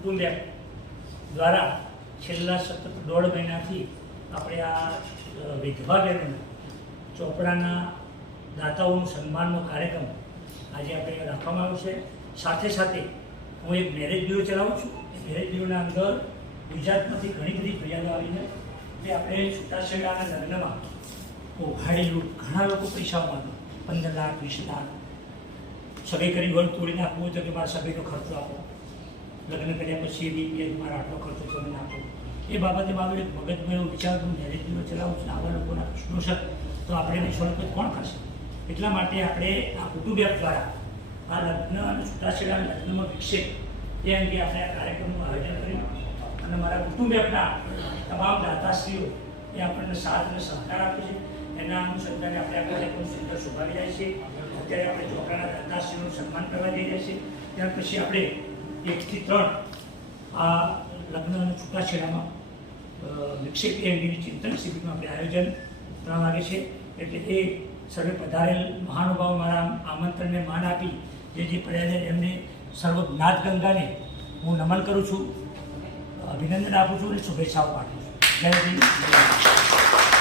કુટુંબ દ્વારા છેલ્લા સતત 1.5 મહિનાથી આપણે આ વિધવા બહેનો ચોપડાના દાતાઓનું સન્માનનો કાર્યક્રમ આજે આપણે રાખવામાં આવ્યો છે. સાથે સાથે હું એક મેરેજ બ્યુરો ચલાવું છું. એ મેરેજ બ્યુરોના અંદર ગુજરાતમાંથી ઘણી બધી ફરિયાદો આવી છે કે આપણે છૂટાછેડાના લગ્નમાં ઉઘાડેલું ઘણા લોકો પૈસા માંગે 15 લાખ 20 લાખ. સગાઈ કરી વળ તોડી નાખવું હોય તો કે મારા સગાઈનો ખર્ચો આપો, લગ્ન કર્યા પછી બી કે મારા આટલો ખર્ચો તમે નાખો. એ બાબતે મારું એક મગજમાં એવું વિચાર હું મેરેજ બ્યુરો ચલાવું છું. આવા લોકોના પ્રશ્નો છે તો આપણે એની સોલ્વ કોણ કરશે? એટલા માટે આપણે આ કુટુંબ દ્વારા આ લગ્ન અને છૂટાછેડાના લગ્નમાં વિકસે એ અંગે આપણે આ કાર્યક્રમનું આયોજન કર્યું અને મારા કુટુંબ એપના તમામ દાતાશ્રીઓ એ આપણને સાથ અને સહકાર આપે છે. એના અનુસંધાને આપણે આ કાર્યક્રમ સુંદર શોભાવી જાય છે. અત્યારે આપણે ચોપડાના દાતાશ્રીઓનું સન્માન કરવા જઈ રહ્યા છીએ. ત્યાર પછી આપણે 1 થી 3 આ લગ્ન અને છૂટાછેડામાં વિક્ષેપ એ અંગેની ચિંતન શિબિરનું આપણે આયોજન 3 વાગે છે. એટલે એ સર્વે પધારેલ મહાનુભાવો મારા આમંત્રણને માન આપી જે પડ્યા એમને સર્વ જ્ઞાત ગંગાને હું નમન કરું છું, અભિનંદન આપું છું અને શુભેચ્છાઓ પાઠવું છું. જય હિન્દ.